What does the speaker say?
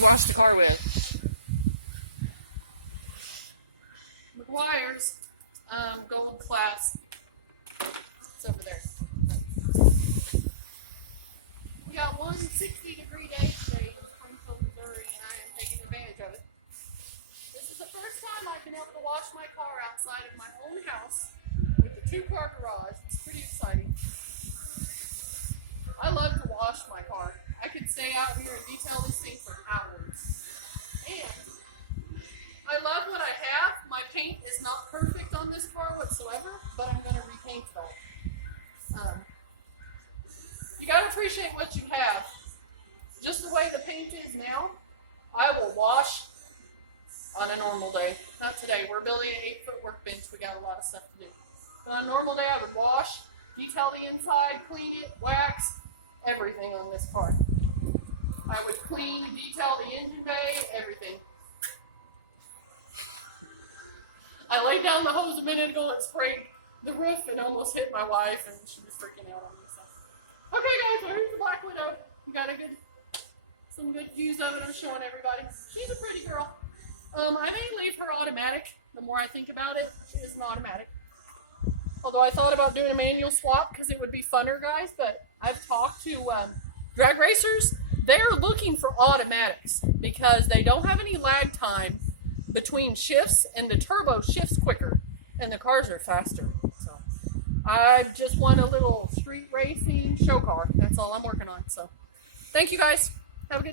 you wash the car with? McGuire's Gold Class. It's over there. We got one 60-degree day today in Springfield, Missouri, and I am taking advantage of it. This is the first time I've been able to wash my car outside of my own house with the 2-car garage. It's pretty exciting. I love to wash my car. I could stay out here and detail this thing for hours. And I love what I have. My paint is not perfect on this car whatsoever, but I'm going to repaint it all. You got to appreciate what you have. Just the way the paint is now, I will wash on a normal day. Not today. We're building an 8-foot workbench. We got a lot of stuff to do. But on a normal day, I would wash, detail the inside, clean it, wax, everything on this car. I would clean, detail the engine bay, everything. I laid down the hose a minute ago and sprayed the roof and almost hit my wife, and she was freaking out on me. So. Okay, guys, so here's the Black Widow. You got some good views of it. I'm showing everybody. She's a pretty girl. I may leave her automatic. The more I think about it, she is an automatic. Although I thought about doing a manual swap because it would be funner, guys. But I've talked to drag racers. They're looking for automatics because they don't have any lag time between shifts, and the turbo shifts quicker, and the cars are faster. So I just want a little street racing show car. That's all I'm working on. So thank you, guys. Have a good